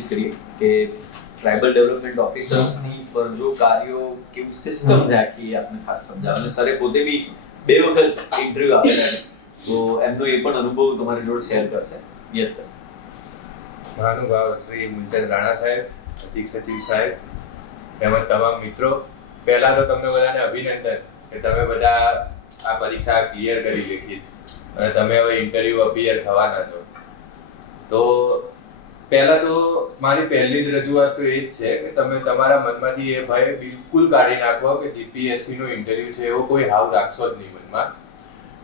જ કરીએ કે ટ્રાઇબલ ડેવલપમેન્ટ ઓફિસરની ફરજો કાર્યો કેવું સિસ્ટમ છે આખી આપને ખાસ સમજાવો. અને સરે પોતે બી બે વખત ઇન્ટરવ્યુ આપેલા તો એમનો એ પણ અનુભવ તમારી જોડે શેર કરશે. યસ સર મહાનુભાવ શ્રી મૂલચંદ રાણા સાહેબ અધિક સચિવ સાહેબ તેમજ તમામ મિત્રો. પહેલા તો તમને બધાને અભિનંદન કે તમે બધા આ પરીક્ષા ક્લિયર કરી લીધી. અને તમે હવે ઇન્ટરવ્યુ અપિયર થવાના છો. તો પહેલા તો મારી પહેલી જ રજૂઆત તો એ જ છે કે તમે તમારા મનમાંથી એ ભય બિલકુલ કાઢી નાખો કે જીપીએસસી નો ઇન્ટરવ્યુ છે એવો કોઈ હાવ રાખશો જ નહીં મનમાં.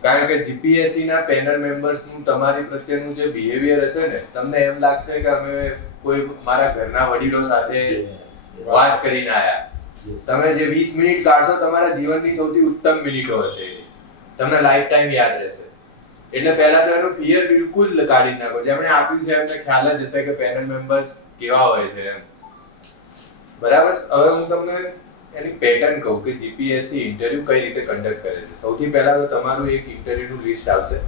કારણ કે જીપીએસસી ના પેનલ મેમ્બર્સનું તમારી પ્રત્યેનું જે બિહેવિયર હશે ને તમને એમ લાગશે કે અમે કોઈ મારા ઘરના વડીલો સાથે વાત કરીને આયા. તમે જે 20 મિનિટ કાઢશો તમારા જીવનની સૌથી ઉત્તમ મિનિટો હશે તમને લાઈફ ટાઈમ યાદ રહેશે. એટલે પહેલા તો એનું ફિયર બિલકુલ કાઢી નાખો. જેમણે આપ્યું છે એમને ખ્યાલ જ હશે કે પેનલ મેમ્બર્સ કેવા હોય છે એમ. બરાબર? હવે હું તમને એની પેટર્ન કહું કે જીપીએસસી ઇન્ટરવ્યુ કઈ રીતે કન્ડક્ટ કરે છે. સૌથી પહેલા તો તમારું એક ઇન્ટરવ્યુનું લિસ્ટ આવશે.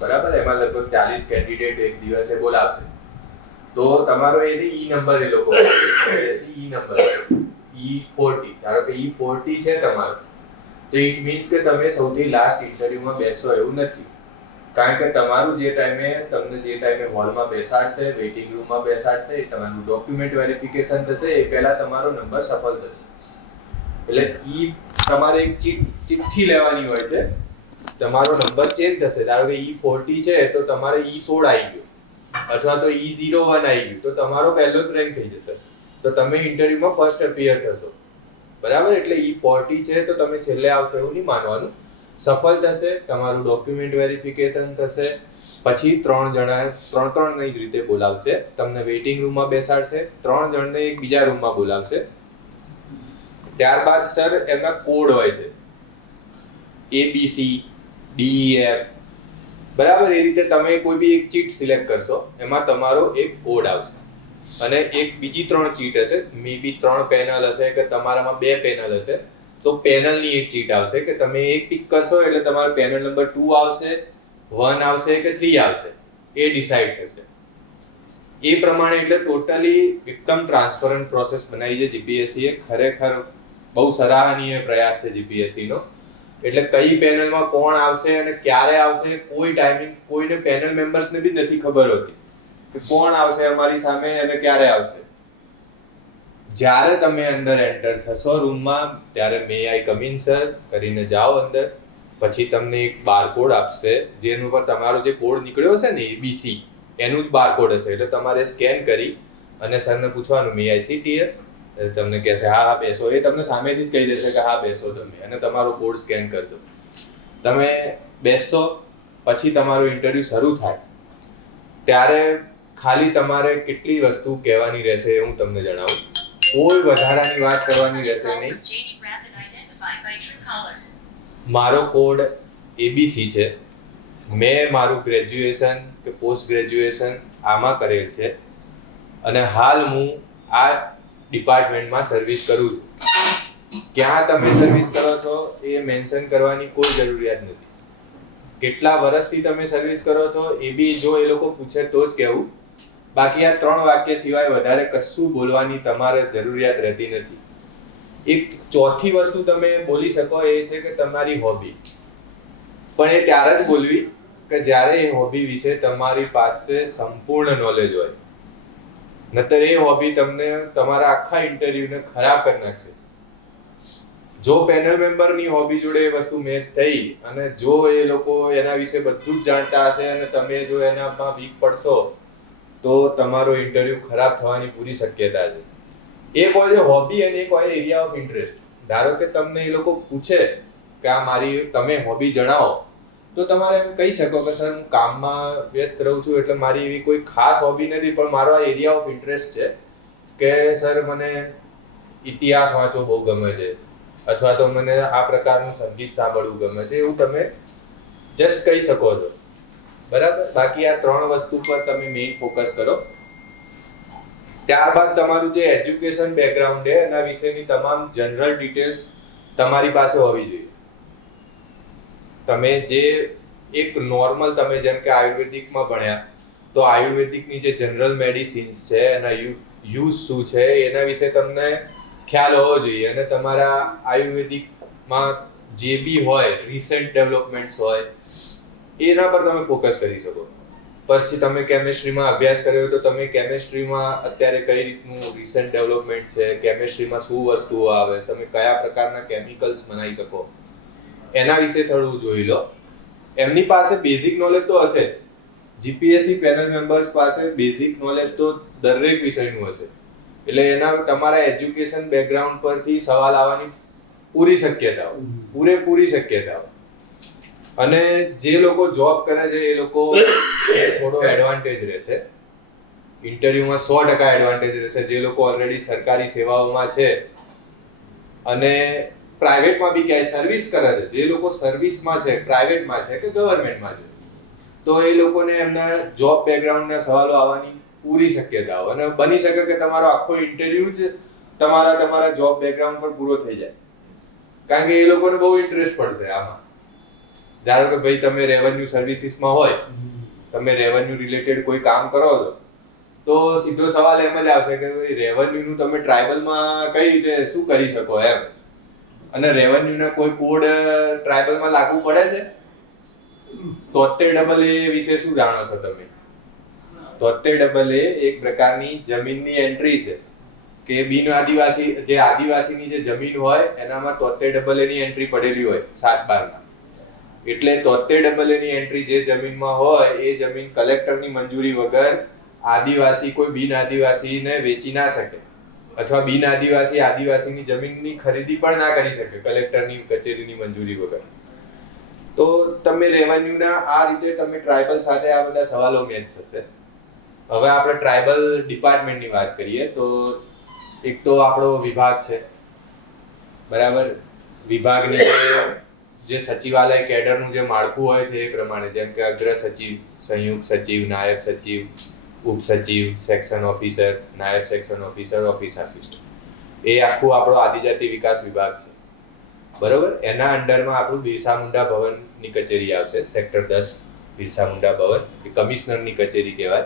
બરાબર? એમાં લગભગ ચાલીસ કેન્ડિડેટ એક દિવસે બોલાવશે. તો તમારો એને ઈ નંબર એ લોકો ઈ નંબર ઈ ફોર્ટી ધારો કે ઈ ફોર્ટી છે તમારો. તો ઇટ મીન્સ કે તમે સૌથી લાસ્ટ ઇન્ટરવ્યુમાં બેસો એવું નથી. કારણ કે તમારું જે ટાઈમે, તમને જે ટાઈમે હોલમાં બેસાડશે વેઇટિંગ રૂમમાં બેસાડશે, એ તમારું ડોક્યુમેન્ટ વેરિફિકેશન થશે, એ પહેલા તમારો નંબર સફળ થશે. એટલે એ તમારે એક ચિઠ્ઠી લેવાની હોય છે. તમારો નંબર ચેન્જ થશે. ધારો કે ઈ ફોર્ટી છે, તો તમારે ઈ સોળ આવી ગયો. અથવા તો ઈ ઝીરો વન આવી ગયું. તો તમારો પહેલો જ રેન્ક થઈ જશે. તો તમે ઇન્ટરવ્યુમાં ફર્સ્ટ અપિયર થશો. બરાબર? એટલે ઈ ફોર્ટી છે, તો તમે છેલ્લે આવશો એવું નહીં માનવાનું. સફળ થશે, તમારું ડોક્યુમેન્ટ વેરિફિકેશન થશે, પછી ત્રણ જણા, ત્રણ ત્રણ જ રીતે બોલાવશે. તમને વેઇટિંગ રૂમમાં બેસાડશે, ત્રણ જણને એક બીજા રૂમમાં બોલાવશે. ત્યારબાદ સર એમાં કોડ હોય છે. A B C D F બરાબર, એ રીતે તમે કોઈ બી એક ચીટ સિલેક્ટ કરશો, એમાં તમારો એક કોડ આવશે. અને એક બીજી ત્રણ ચીટ હશે મે બી ત્રણ પેનલ હશે કે તમારામાં બે પેનલ હશે. તો પેનલની એક ચીટ આવશે કે તમે એક પિક કરશો એટલે તમારો પેનલ નંબર ટુ આવશે વન આવશે કે થ્રી આવશે. એ ડિસાઈડ થશે. એ પ્રમાણે એટલે ટોટલી એકદમ ટ્રાન્સપરન્ટ પ્રોસેસ બનાવી છે એ. ખરેખર બહુ સરાહનીય પ્રયાસ છે જીપીએસસીનો એટલે કઈ પેનલમાં કોણ આવશે અને ક્યારે આવશે, કોઈ ટાઈમિંગ કોઈને પેનલ મેમ્બર્સને બી નથી ખબર હોતી કે કોણ આવશે અમારી સામે અને ક્યારે આવશે. જ્યારે તમે અંદર એન્ટર થશો રૂમમાં ત્યારે મે આઈ કમિન સર કરીને જાઓ અંદર. પછી તમને એક બારકોડ આપશે, જેનું પર તમારો જે કોડ નીકળ્યો હશે ને એબીસી એનું જ બારકોડ હશે. એટલે તમારે સ્કેન કરી અને સરને પૂછવાનું મે આઈ સીટીએ તમને કહેશે, હા હા, બેસો. એ તમને સામેથી જ કહી દેશે કે, હા, બેસો તમે. અને તમારો કોડ સ્કેન કરી દો. તમે બેસશો, પછી તમારું ઇન્ટરવ્યૂ શરૂ થાય. ત્યારે ખાલી તમારે કેટલી વસ્તુ કહેવાની રહેશે એ હું તમને જણાવું. કોઈ વધારાની વાત કરવાની રહેશે નહીં. મારો કોડ એબીસી છે. મેં મારું ગ્રેજ્યુએશન કે પોસ્ટ ગ્રેજ્યુએશન આમાં કરેલ છે. અને હાલ હું આ ડિપાર્ટમેન્ટમાં સર્વિસ કરું છું. ક્યાં તમે સર્વિસ કરો છો એ મેન્શન કરવાની કોઈ જરૂરિયાત નથી. કેટલા વર્ષથી તમે સર્વિસ કરો છો એ બી જો એ લોકો પૂછે તો જ કહેવું. બાકી આ ત્રણ વાક્ય સિવાય વધારે કશું બોલવાની તમારે જરૂરિયાત રહેતી નથી. એક ચોથી વસ્તુ તમે બોલી શકો એ છે કે તમારી હોબી પણ એ ત્યારે જ બોલવી કે જ્યારે એ હોબી વિશે તમારી પાસે સંપૂર્ણ નોલેજ હોય. નતર એ હોબી તમને તમારા આખા ઇન્ટરવ્યુને ખરાબ કરી નાખશે. જો પેનલ મેમ્બરની હોબી જોડે એ વસ્તુ મેચ થઈ અને જો એ લોકો એના વિશે બધું જ જાણતા હશે અને તમે જો એનામાં વીક પડશો તો તમારો ઇન્ટરવ્યુ ખરાબ થવાની પૂરી શક્યતા છે. એક હોય હોબી અને એક હોય એરિયા ઓફ ઇન્ટરેસ્ટ ધારો કે તમને એ લોકો પૂછે કે આ મારી, તમે હોબી જણાવો, તો તમારે એમ કહી શકો કે સર, હું કામમાં વ્યસ્ત રહું છું, એટલે મારી એવી કોઈ ખાસ હોબી નથી, પણ મારો આ એરિયા ઓફ ઇન્ટરેસ્ટ છે કે, સર, મને ઇતિહાસ વાંચવો બહુ ગમે છે, અથવા તો મને આ પ્રકારનું સંગીત સાંભળવું ગમે છે, એવું તમે જસ્ટ કહી શકો છો. બરાબર? બાકી આ ત્રણ વસ્તુ પર તમે મેઇન ફોકસ કરો. ત્યારબાદ તમારું જે એજ્યુકેશન બેકગ્રાઉન્ડ છે, એના વિશેની તમામ જનરલ ડિટેલ્સ તમારી પાસે હોવી જોઈએ. તમે જે એક નોર્મલ તમે જેમ કે આયુર્વેદિકમાં ભણ્યા, તો આયુર્વેદિકની જે જનરલ મેડિસિન્સ છે, એના યુઝ શું છે, એના વિશે તમને ખ્યાલ હોવો જોઈએ. અને તમારા આયુર્વેદિકમાં જે બી હોય રિસેન્ટ ડેવલપમેન્ટ્સ હોય એના પર તમે ફોકસ કરી શકો. પછી તમે કેમેસ્ટ્રીમાં અભ્યાસ કર્યો તો તમે કેમેસ્ટ્રીમાં અત્યારે કઈ રીતનું રિસેન્ટ ડેવલપમેન્ટ છે? કેમેસ્ટ્રીમાં શું વસ્તુઓ આવે? તમે કયા પ્રકારના કેમિકલ્સ બનાવી શકો? એના વિશે થોડું જોઈ લો. એમની પાસે બેઝિક નોલેજ તો હશે જીપીએસસી પેનલ મેમ્બર્સ પાસે બેઝિક નોલેજ તો દરેક વિષયનું હશે. એટલે એના તમારા એજ્યુકેશન બેકગ્રાઉન્ડ પરથી સવાલ આવવાની પૂરી શક્યતાઓ. પૂરેપૂરી શક્યતાઓ. અને જે લોકો જોબ કરે છે એ લોકો થોડો એડવાન્ટેજ રહેશે. ઇન્ટરવ્યુમાં સો ટકા એડવાન્ટેજ રહેશે. જે લોકો ઓલરેડી સરકારી સેવાઓમાં છે અને પ્રાઇવેટમાં બી ક્યાંય સર્વિસ કરે છે. જે લોકો સર્વિસમાં છે પ્રાઇવેટમાં છે કે ગવર્મેન્ટમાં છે તો એ લોકોને એમના જોબ બેકગ્રાઉન્ડના સવાલો આવવાની પૂરી શક્યતાઓ. અને બની શકે કે તમારો આખો ઇન્ટરવ્યુ જ તમારા તમારા જોબ બેકગ્રાઉન્ડ પર પૂરો થઈ જાય. કારણ કે એ લોકોને બહુ ઇન્ટરેસ્ટ પડશે આમાં. ધારો કે ભાઈ તમે રેવન્યુ સર્વિસીસમાં હોય તમે રેવન્યુ રિલેટેડ કોઈ કામ કરો છો તો સીધો સવાલ એમ જ આવશે કે ભાઈ રેવન્યુનું તમે ટ્રાઇબલમાં કઈ રીતે શું કરી શકો એમ? અને રેવન્યુના કોઈ કોડ ટ્રાઇબલમાં લાગુ પડે છે? તોતેર ડબલ એ વિશે શું જાણો છો તમે? તોતેર ડબલ એ એક પ્રકારની જમીનની એન્ટ્રી છે કે બિન આદિવાસી જે આદિવાસીની જે જમીન હોય એનામાં તોતેર ડબલ એની એન્ટ્રી પડેલી હોય સાત બારમાં. એટલે તોતેર ડબલ એની એન્ટ્રી જે જમીનમાં હોય, એ જમીન કલેક્ટરની મંજૂરી વગર આદિવાસી, કોઈ બિન આદિવાસીને વેચી ના શકે. અથવા બિન આદિવાસી, આદિવાસીની જમીનની ખરીદી પણ ના કરી શકે કલેક્ટરની કચેરીની મંજૂરી વગર. તો તમે રેવન્યુના આ રીતે તમે ટ્રાઇબલ સાથે આ બધા સવાલો મેચ થશે. હવે આપણે ટ્રાઇબલ ડિપાર્ટમેન્ટની વાત કરીએ, તો એક તો આપણો વિભાગ છે. બરાબર? વિભાગની જે સચિવાલય કેડરનું જે માળખું હોય છે એ પ્રમાણે, જેમ કે અગ્ર સચિવ, સંયુક્ત સચિવ, નાયબ સચિવ ઉપસચિવ સેક્શન ઓફિસર, નાયબ સેક્શન ઓફિસર, ઓફિસ આસિસ્ટન્ટ એ આખું આપણો આદિજાતિ વિકાસ વિભાગ છે. બરોબર? એના અંડરમાં આપણું બિરસા મુંડા ભવનની કચેરી આવશે, સેક્ટર દસ બિરસા મુંડા ભવન કમિશનરની કચેરી કહેવાય.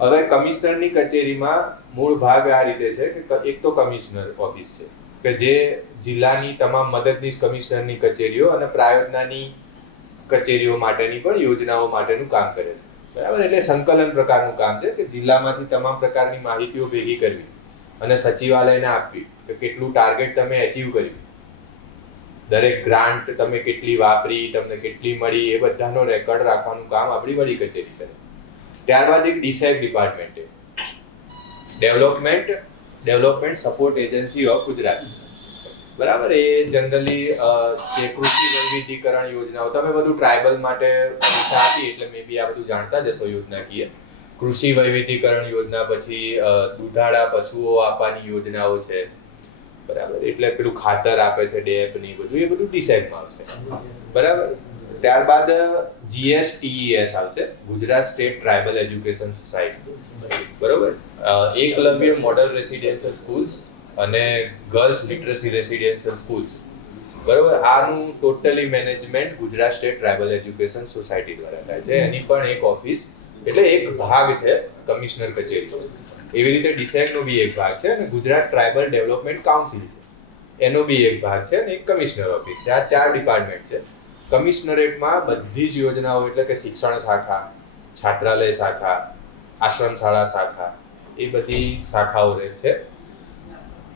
હવે કમિશનરની કચેરીમાં મૂળ ભાગ આ રીતે છે કે, એક તો કમિશનર ઓફિસ છે. કે જે જિલ્લાની તમામ મદદનીશ કમિશનરની કચેરીઓ અને પ્રાયોજનાની કચેરીઓ માટેની પણ યોજનાઓ માટેનું કામ કરે છે. બરાબર? એટલે સંકલન પ્રકારનું કામ છે કે જિલ્લામાંથી તમામ પ્રકારની માહિતીઓ ભેગી કરવી અને સચિવાલયને આપવી કે કેટલું ટાર્ગેટ તમે અચીવ કર્યું. દરેક ગ્રાન્ટ તમે કેટલી વાપરી, તમને કેટલી મળી, એ બધાનો રેકોર્ડ રાખવાનું કામ આપણી વડી કચેરી કરે. ત્યારબાદ એક ડીસેક department development development support agency of Gujarat બરાબર? એ જનરલી જે કૃષિ વૈવિધ્યકરણ યોજનાઓ, તમે બધું ટ્રાઇબલ માટે પરીક્ષા આપી એટલે મે બી આ બધું જાણતા જશો યોજના યોજનાકીય. કૃષિ વૈવિધ્યકરણ યોજના પછી દુધાળા પશુઓ આપવાની યોજનાઓ છે. બરાબર? એટલે પેલું ખાતર આપે છે ડેપ ને બધું એ બધું ડિસાઇડમાં આવશે. બરાબર? ત્યારબાદ જીએસટીઈએસ આવશે. Gujarat state tribal education society. બરોબર? એકલવ્ય મોડલ રેસિડેન્શિયલ સ્કૂલ્સ અને ગર્લ્સ લિટરસી રેસિડેન્શિયલ સ્કૂલ્સ. બરોબર? આનું totally management Gujarat state tribal education society દ્વારા થાય છે. એની પણ એક ઓફિસ, એટલે એક ભાગ છે કમિશનર કચેરીનો. એવી રીતે ડિસેકનો બી એક ભાગ છે અને ગુજરાત ટ્રાઇબલ ડેવલપમેન્ટ કાઉન્સિલ છે. એનો બી એક ભાગ છે અને એક કમિશનર ઓફિસ છે. આ ચાર ડિપાર્ટમેન્ટ છે. કમિશનરેટમાં બધી જ યોજનાઓ એટલે કે શિક્ષણ શાખા, છાત્રાલય શાખા આશ્રમ શાળા શાખા, એ બધી શાખાઓ રહે છે.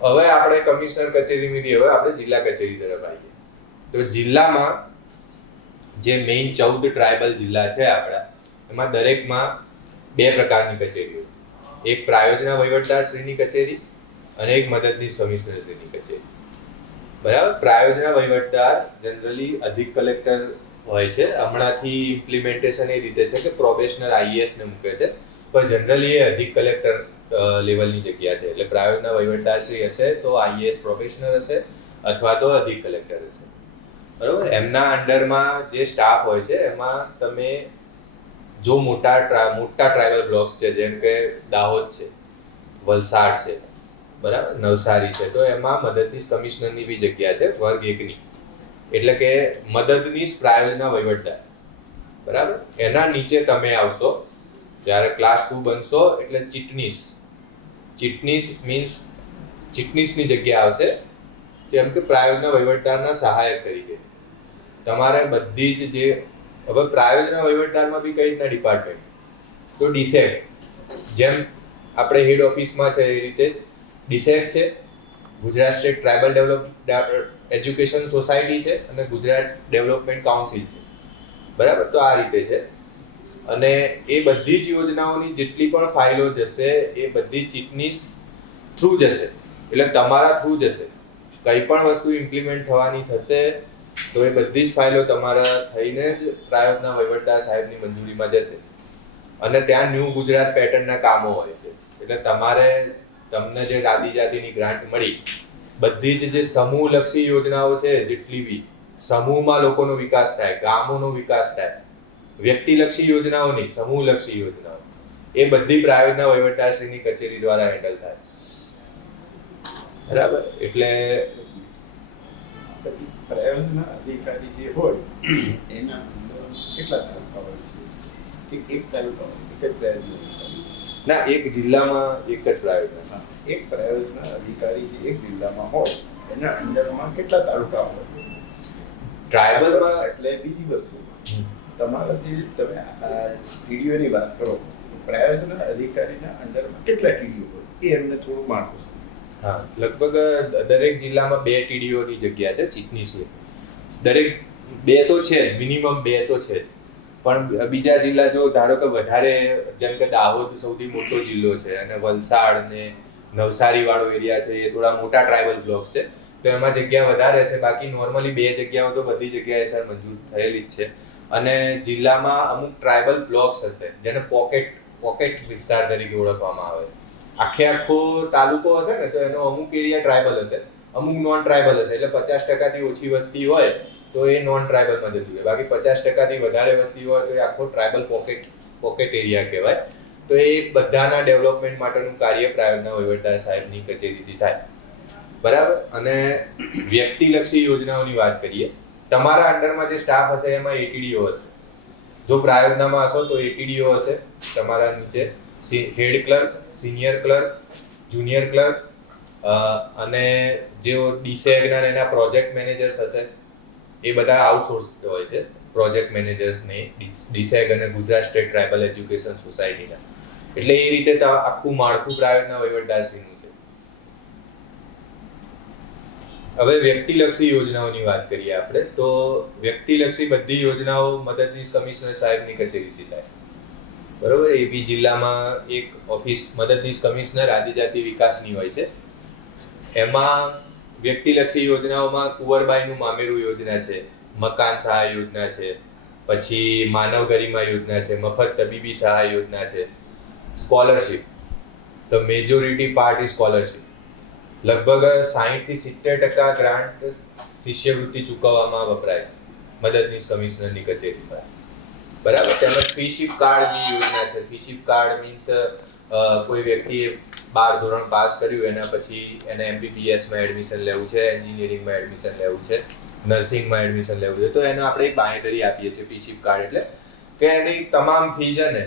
હવે આપણે કમિશનર કચેરીમાંથી હવે આપણે જિલ્લા કચેરી તરફ આવીએ. તો જિલ્લામાં જે મેઇન ચૌદ ટ્રાઇબલ જિલ્લા છે આપણા, એમાં દરેકમાં બે પ્રકારની કચેરીઓ. એક પ્રાયોજના વહીવટદાર શ્રીની કચેરી અને એક મદદનીશ કમિશનર શ્રીની કચેરી. બરાબર? પ્રાયોજના વહીવટદાર જનરલી અધિક કલેક્ટર હોય છે. હમણાંથી ઇમ્પ્લિમેન્ટેશન એ રીતે છે કે પ્રોબેશનર આઈએએસને મૂકે છે. પણ જનરલી એ અધિક કલેક્ટર લેવલની જગ્યા છે. એટલે પ્રાયોજના વહીવટદાર શ્રી હશે તો આઈએએસ પ્રોબેશનર હશે અથવા તો અધિક કલેક્ટર હશે. બરાબર? એમના અંડરમાં જે સ્ટાફ હોય છે, એમાં તમે જો મોટા મોટા ટ્રાઇબલ બ્લોક્સ છે, જેમ કે દાહોદ છે, વલસાડ છે બરાબર? નવસારી છે. તો એમાં મદદનીશ કમિશનરની બી જગ્યા છે, વર્ગ એકની. એટલે કે મદદનીશ પ્રાયોજના વહીવટદાર. બરાબર? એના નીચે તમે આવશો. જ્યારે ક્લાસ ટુ બનશો, એટલે ચીટનીસ ચીટનીસ મીન્સ ચીટનીસની જગ્યા આવશે, જેમ કે પ્રાયોજના વહીવટદારના સહાયક તરીકે. તમારે બધી જ જે, હવે પ્રાયોજના વહીવટદારમાં બી કઈ રીતના ડિપાર્ટમેન્ટ તો ડિસેટ જેમ આપણે હેડ ઓફિસમાં છે એ રીતે જ ડિસેટ છે. Gujarat state tribal develop education society છે અને ગુજરાત ડેવલપમેન્ટ કાઉન્સિલ છે. બરાબર? તો આ રીતે છે. અને એ બધી જ યોજનાઓની જેટલી પણ ફાઇલો જશે, એ બધી ચીટનીસ થ્રુ જશે. એટલે તમારા થ્રુ જશે. કંઈ પણ વસ્તુ ઇમ્પ્લિમેન્ટ થવાની થશે, તો એ બધી જ ફાઇલો તમારા થઈને જ પ્રાયોજના વહીવટદાર સાહેબની મંજૂરીમાં જશે. અને ત્યાં ન્યૂ ગુજરાત પેટર્નના કામો હોય છે. એટલે તમારે તમને જે આદિજાતિની ગ્રાન્ટ મળી, બધી જ જે સમૂહલક્ષી યોજનાઓ છે, જેટલી બી, સમૂહમાં લોકોનો વિકાસ થાય, ગામોનો વિકાસ થાય, વ્યક્તિલક્ષી યોજનાઓ નહીં સમૂહલક્ષી યોજનાઓ, એ બધી પ્રાઇવેટના વહીવટદારશ્રીની કચેરી દ્વારા હેન્ડલ થાય. બરાબર? એટલે બધી અધિકારી જે હોય, એના કેટલા તાલુકા હોય છે? કે એક તાલુકા હોય, કે પ્રયોજના ના એક જિલ્લામાં એક જ પ્રાયોજના એક પ્રાયોજના અધિકારી જે એક જિલ્લામાં હોય એના અંડરમાં કેટલા તાલુકા હોય? ટ્રાયબલમાં એટલે બીજી વસ્તુ. તમારા જે તમે ટીડીઓની વાત કરો પ્રયોજના અધિકારીના અંડરમાં કેટલા ટીડીઓ હોય? એ એમને થોડું માળખું છે. હા લગભગ દરેક જિલ્લામાં બે ટીડીઓની જગ્યા છે ચીટનીસની. દરેક બે તો છે મિનિમમ બે તો છે જ. પણ બીજા જિલ્લા જો ધારો કે વધારે જેમ કે દાહોદ સૌથી મોટો જિલ્લો છે અને વલસાડ ને નવસારી વાળો એરિયા છે, એ થોડા મોટા ટ્રાઇબલ બ્લોક્સ છે, તો એમાં જગ્યા વધારે છે. બાકી નોર્મલી બે જગ્યાઓ તો બધી જગ્યાએ સર મંજૂર થયેલી જ છે. અને જિલ્લામાં અમુક ટ્રાઇબલ બ્લોક્સ હશે, જેને પોકેટ પોકેટ વિસ્તાર તરીકે ઓળખવામાં આવે. આખે આખો તાલુકો હશે ને, તો એનો અમુક એરિયા ટ્રાઇબલ હશે, અમુક નોન ટ્રાઇબલ હશે, એટલે પચાસ ટકાથી ઓછી વસ્તી હોય તો એ નોન ટ્રાઇબલમાં જતું રહે બાકી પચાસ ટકાથી વધારે વસ્તી હોય તો એ આખો ટ્રાઇબલ પોકેટ પોકેટ એરિયા કહેવાય. તો એ બધાના ડેવલપમેન્ટ માટેનું કાર્ય પ્રાયોજના વહીવટદાર સાહેબની કચેરીથી થાય. બરાબર? અને વ્યક્તિલક્ષી યોજનાઓની વાત કરીએ. તમારા અંડરમાં જે સ્ટાફ હશે, એમાં એટીડીઓ હશે. જો પ્રાયોજનામાં હશો તો એટીડીઓ હશે. તમારા નીચે head clerk senior clerk junior clerk અને જેઓ ડીસેગના એના પ્રોજેક્ટ મેનેજર્સ હશે એ બધા આઉટસોર્સ હોય છે. પ્રોજેક્ટ મેનેજર્સને ડિસેગ અને ગુજરાત સ્ટેટ ટ્રાઇબલ એજ્યુકેશન સોસાયટીના એટલે એ રીતે આખું માળખું પ્રાઇવેટના વહીવટદારશ્રીનું છે. હવે વ્યક્તિલક્ષી યોજનાઓની વાત કરીએ આપણે, તો વ્યક્તિલક્ષી બધી યોજનાઓ મદદનીશ કમિશનર સાહેબની કચેરીથી થાય. બરોબર? એપી જિલ્લામાં એક ઓફિસ મદદનીશ કમિશનર આદિજાતિ વિકાસની હોય છે. એમાં વ્યક્તિલક્ષી યોજનાઓમાં કુંવરબાઈનું મામેરું યોજના છે, મકાન સહાય યોજના છે, પછી માનવ ગરિમા યોજના છે, મફત તબીબી સહાય યોજના છે, સ્કોલરશિપ તો મેજોરિટી પાર્ટ ઇઝ સ્કોલરશિપ. લગભગ સાહીઠથી સિત્તેર ટકા ગ્રાન્ટ શિષ્યવૃત્તિ ચૂકવવામાં વપરાય છે, મદદનીશ કમિશનરની કચેરી પર. બરાબર? તેમજ ફીશીપ કાર્ડની યોજના છે. ફીશીપ કાર્ડ મીન્સ કોઈ વ્યક્તિએ બાર ધોરણ પાસ કર્યું એના પછી એને એમબીબીએસમાં એડમિશન લેવું છે એન્જિનિયરિંગમાં એડમિશન લેવું છે નર્સિંગમાં એડમિશન લેવું છે. તો એને આપણે એક બાંહેધરી આપીએ છીએ પીશીપ કાર્ડ એટલે કે એની તમામ ફી છે ને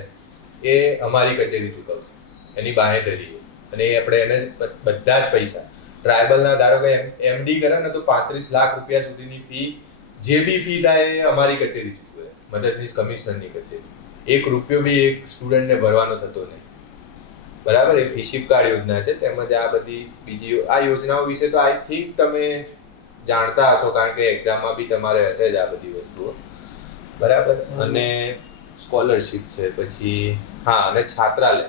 એ અમારી કચેરી ચૂકવશે. એની બાંહેધરી અને એ આપણે એને બધા જ પૈસા. ટ્રાયબલના ધારો કે એમડી કરે ને તો પાંત્રીસ લાખ રૂપિયા સુધીની ફી જે બી ફી થાય એ અમારી કચેરી ચૂકવે. મદદનીશ કમિશનરની કચેરી. એક રૂપિયો બી એક સ્ટુડન્ટને ભરવાનો થતો નહીં. બરાબર એ ફિશિપ કાર્ડ યોજના છે. તેમજ આ બધી બીજી, આ યોજનાઓ વિશે તો આઈ થિંક તમે જાણતા હશો, કારણ કે એક્ઝામમાં બી તમારે હશે જ આ બધી વસ્તુઓ. બરાબર? અને સ્કોલરશિપ છે, પછી, હા, અને છાત્રાલય.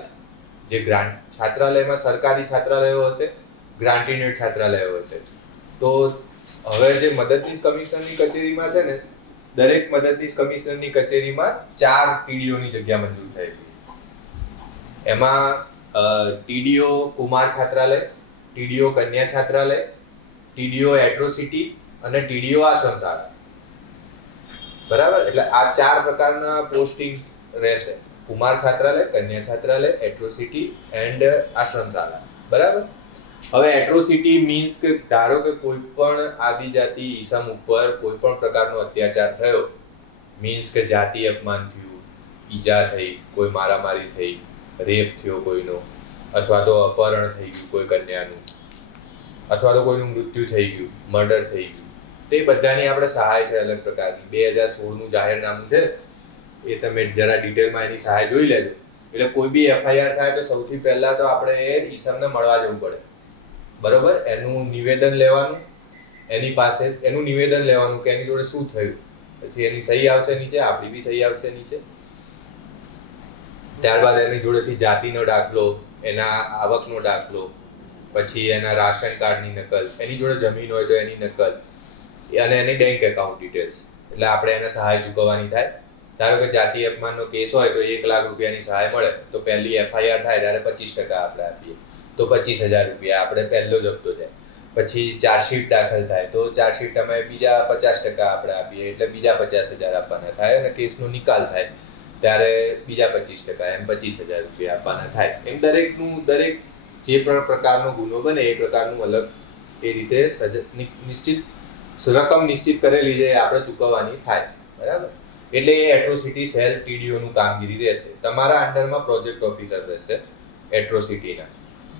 જે ગ્રાન્ટ, છાત્રાલયમાં સરકારી છાત્રાલયો હશે ગ્રાન્ટીનેડ છાત્રાલયો હશે. તો હવે જે મદદનીશ કમિશનરની કચેરીમાં છે ને, દરેક મદદનીશ કમિશનરની કચેરીમાં ચાર પીડીઓની જગ્યા મંજૂર થયેલી. એમાં ટીડીઓ કુમાર છાત્રાલય ટીડીઓ કન્યા છાત્રાલય ટીડીઓ એટ્રોસિટી અને ટીડીઓ આશ્રમ શાળા બરાબર? એટલે આ ચાર પ્રકારના પોસ્ટિંગ રહેશે. કુમાર છાત્રાલય, કન્યા છાત્રાલય એટ્રોસિટી એન્ડ આશ્રમ શાળા બરાબર? હવે એટ્રોસિટી મીન્સ કે ધારો કે કોઈ પણ આદિજાતિ ઈસમ ઉપર કોઈ પણ પ્રકારનો અત્યાચાર થયો મીન્સ કે જાતિ અપમાન થયું, ઈજા થઈ, કોઈ મારામારી થઈ રેપ થયો કોઈનો, અથવા તો અપહરણ થઈ ગયું કોઈ કન્યાનું, અથવા તો કોઈનું મૃત્યુ થઈ ગયું, મર્ડર થઈ ગયું. તે બધાની આપણે સહાય છે અલગ પ્રકારની. બે હજાર સોળનું જાહેરનામું છે એ તમે જરા ડિટેલમાં એની સહાય જોઈ લેજો. એટલે કોઈ બી એફઆઈઆર થાય તો સૌથી પહેલાં તો આપણે એ ઈસમને મળવા જવું પડે. બરોબર? એનું નિવેદન લેવાનું, એની પાસે, એનું નિવેદન લેવાનું કે એની જોડે શું થયું? પછી એની સહી આવશે નીચે, આપણી બી સહી આવશે નીચે. ત્યારબાદ એની જોડેથી જાતિનો દાખલો, એના આવકનો દાખલો, પછી એના રાશન કાર્ડની નકલ, એની જોડે જમીન હોય તો એની નકલ, અને એની બેંક એકાઉન્ટ ડિટેલ્સ એટલે આપણે એને સહાય ચૂકવવાની થાય. ધારો કે જાતિ અપમાનનો કેસ હોય તો એક લાખ રૂપિયાની સહાય મળે, તો પહેલી એફઆઈઆર થાય, ત્યારે પચીસ ટકા આપણે આપીએ. તો પચીસ હજાર રૂપિયા આપણે પહેલો જ હપ્તો જાય પછી ચાર્જશીટ દાખલ થાય, તો ચાર્જશીટ અમે બીજા પચાસ ટકા આપણે આપીએ, એટલે બીજા પચાસ હજાર આપવાના થાય અને કેસનો નિકાલ થાય. ત્યારે બીજા પચીસ ટકા, એમ પચીસ હજાર રૂપિયા આપવાના થાય. એમ દરેકનું, દરેક જે પણ પ્રકારનો ગુનો બને, એ પ્રકારનું અલગ એ રીતે નિશ્ચિત, રકમ નિશ્ચિત કરેલી છે આપણે ચૂકવવાની થાય, બરાબર? એટલે એ એટ્રોસિટી સેલ ટીડીઓનું કામગીરી રહેશે. તમારા અંડરમાં પ્રોજેક્ટ ઓફિસર રહેશે એટ્રોસિટીના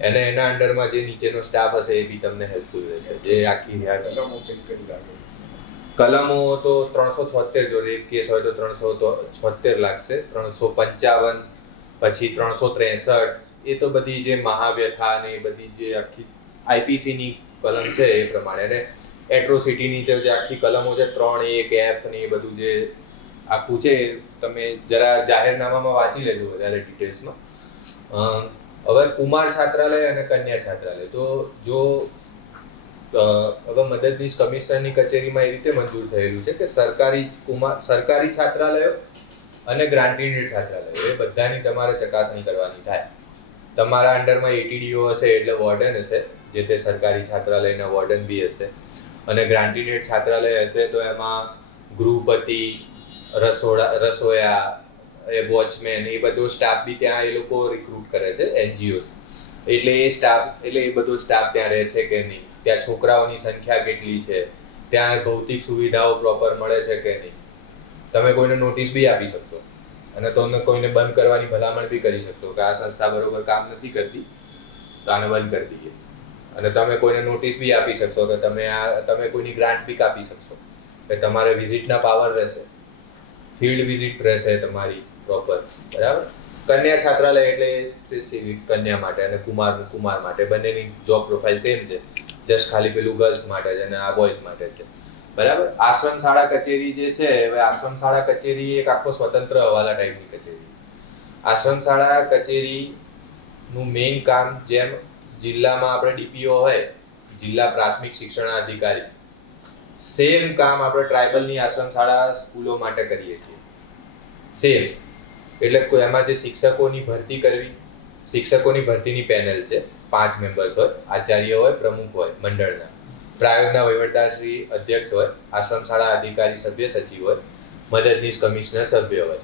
અને એના અંડરમાં જે નીચેનો સ્ટાફ હશે, એ બી તમને હેલ્પફુલ રહેશે. જે આખી યાદ કલમો તો ત્રણસો છોતેર જો રેપ કેસ હોય તો ત્રણસો છોતેર લાગશે. ત્રણસો પંચાવન, પછી ત્રણસો ત્રેસઠ. એ તો બધી જે મહાવ્યથા ને એ બધી જે આખી આઈપીસીની કલમ છે એ પ્રમાણે. અને એટ્રોસિટીની તો જે આખી કલમો છે, ત્રણ એક એફ ને એ બધું જે આખું છે તમે જરા જાહેરનામામાં વાંચી લેજો વધારે ડિટેલ્સમાં હવે કુમાર છાત્રાલય અને કન્યા છાત્રાલય. તો જો હવે મદદનીશ કમિશનરની કચેરીમાં એ રીતે મંજૂર થયેલું છે કે સરકારી કુમાર, સરકારી છાત્રાલયો અને ગ્રાન્ટેડ છાત્રાલયો, એ બધાની તમારે ચકાસણી કરવાની થાય. તમારા અંડરમાં એટીડીઓ હશે એટલે વોર્ડન હશે, જે તે સરકારી છાત્રાલયના વોર્ડન બી હશે. અને ગ્રાન્ટેડ છાત્રાલય હશે તો એમાં ગૃહપતિ, રસોડા, રસોયા, એ વોચમેન, એ બધો સ્ટાફ બી ત્યાં એ લોકો રિક્રુટ કરે છે, એનજીઓસ. એટલે એ સ્ટાફ, એટલે એ બધો સ્ટાફ ત્યાં રહે છે કે નહીં? ત્યાં છોકરાઓની સંખ્યા કેટલી છે? ત્યાં ભૌતિક સુવિધાઓ પ્રોપર મળે છે કે નહીં? તમે કોઈને નોટિસ બી આપી શકશો. અને તમને કોઈને બંધ કરવાની ભલામણ બી કરી શકશો કે આ સંસ્થા બરોબર કામ નથી કરતી, તો આને બંધ કરી દઈએ. અને તમે કોઈને નોટિસ બી આપી શકશો કે તમે આ, તમે કોઈની ગ્રાન્ટ બી કાપી શકશો. કે તમારે વિઝિટના પાવર રહેશે. ફિલ્ડ વિઝિટ રહેશે તમારી પ્રોપર બરાબર? કન્યા છાત્રાલય એટલે કન્યા માટે અને કુમાર કુમાર માટે બંનેની જોબ પ્રોફાઇલ સેમ છે. જસ્ટ ખાલી પેલું ગર્લ્સ માટે છે અને આ બોયઝ માટે છે. બરાબર? આશ્રમ શાળા કચેરી જે છે, હવે આશ્રમ શાળા કચેરી એક આખો સ્વતંત્ર હવાલા ટાઈપની કચેરી. આશ્રમ શાળા કચેરીનું મેઇન કામ જેમ જિલ્લામાં આપણે ડીપીઓ હોય, જિલ્લા પ્રાથમિક શિક્ષણ અધિકારી સેમ કામ આપણે ટ્રાઇબલની આશ્રમ શાળા સ્કૂલો માટે કરીએ છીએ. સેમ એટલે એમાં જે શિક્ષકોની ભરતી કરવી, શિક્ષકોની ભરતીની પેનલ છે. પાંચ મેમ્બર્સ હોય, આચાર્ય હોય, પ્રમુખ હોય, મંડળના. પ્રાયોગના વહીવટદાર શ્રી અધ્યક્ષ હોય, આશ્રમ શાળા અધિકારી સભ્ય સચિવ હોય, મદદનીશ કમિશનર સભ્ય હોય.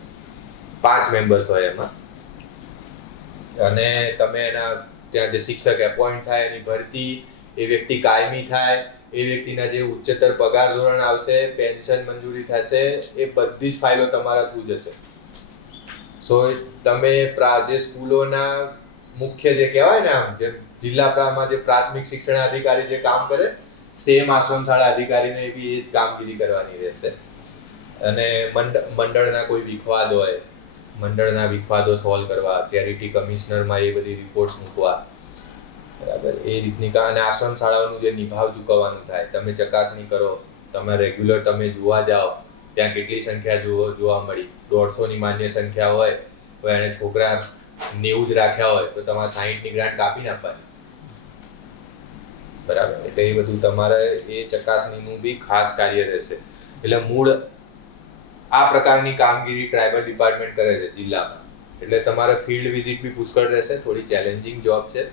પાંચ મેમ્બર્સ હોય એમાં. અને તમે એના ત્યાં જે શિક્ષક એપોઇન્ટ થાય, એની ભરતી, એ વ્યક્તિ કાયમી થાય, એ વ્યક્તિના જે ઉચ્ચતર પગાર ધોરણ આવશે પેન્શન મંજૂરી થશે, એ બધી જ ફાઇલો તમારા થ્રુ જશે સો તમે જે સ્કૂલોના મુખ્ય જે કહેવાય ને આમ જેમ જિલ્લામાં જે પ્રાથમિક શિક્ષણ અધિકારી જે કામ કરે, સેમ આશ્રમ શાળા અધિકારીને બી એ જ કામગીરી કરવાની રહેશે. અને મંડ- મંડળના કોઈ વિખવાદ હોય, મંડળના વિખવાદો સોલ્વ કરવા ચેરિટી કમિશનરમાં એ બધી રિપોર્ટ્સ મૂકવા, બરાબર, એ રીતની અને આશ્રમ શાળાઓનું જે નિભાવ ચૂકવવાનું થાય, તમે ચકાસણી કરો, તમે રેગ્યુલર તમે જોવા જાઓ, ત્યાં કેટલી સંખ્યા જોવા મળી, દોઢસોની માન્ય સંખ્યા હોય, તો એને છોકરા નેવું જ રાખ્યા હોય તો તમારે સાહીઠની ગ્રાન્ટ કાપીને આપવાની બરાબર? એટલે એ બધું તમારે એ ચકાસણીનું બી ખાસ કાર્ય રહેશે. એટલે મૂળ આ પ્રકારની કામગીરી ટ્રાઇબલ ડિપાર્ટમેન્ટ કરે છે જિલ્લામાં. એટલે તમારે ફિલ્ડ વિઝિટ બી પુષ્કળ રહેશે, થોડી ચેલેન્જિંગ જોબ છે.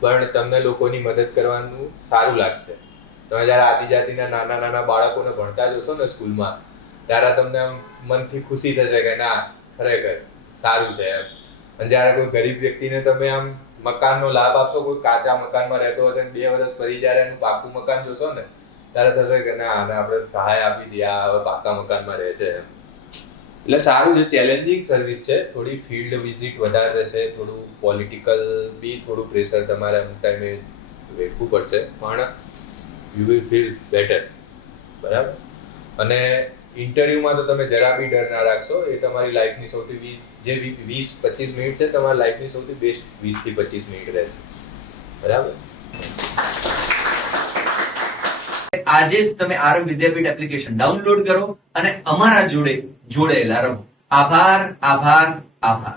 પણ તમને લોકોની મદદ કરવાનું સારું લાગશે. તમે જ્યારે આદિજાતિના નાના નાના બાળકોને ભણતા જોશો ને સ્કૂલમાં, ત્યારે તમને મનથી ખુશી થશે કે ના, ખરેખર સારું છે એમ. અને જ્યારે કોઈ ગરીબ વ્યક્તિને તમે આમ મકાનનો લાભ આપશો, કોઈ કાચા મકાનમાં રહેતો હશે ને બે વર્ષ પછી જ્યારે એનું પાકું મકાન જોશો ને, ત્યારે થશે કે ના, આને આપણે સહાય આપી દઈએ, આ હવે પાકા મકાનમાં રહે છે એટલે સારું છે ચેલેન્જિંગ સર્વિસ છે, થોડી ફિલ્ડ વિઝિટ વધારે રહેશે, થોડું પોલિટિકલ બી થોડું પ્રેશર તમારે અમુક ટાઈમે વેઠવું પડશે, પણ યુ વિલ ફીલ બેટર બરાબર? અને ઇન્ટરવ્યુમાં તો તમે જરા બી ડર ના રાખશો, એ તમારી લાઈફની સૌથી વી- જે વીસ, પચીસ મિનિટ છે, તમારી લાઈફની સૌથી બેસ્ટ વીસથી પચીસ મિનિટ રહેશે. બરાબર? આજે જ તમે આરબ વિદ્યાપીઠ એપ્લિકેશન ડાઉનલોડ કરો અને અમારા જોડે જોડાયેલા રહો. આભાર આભાર આભાર.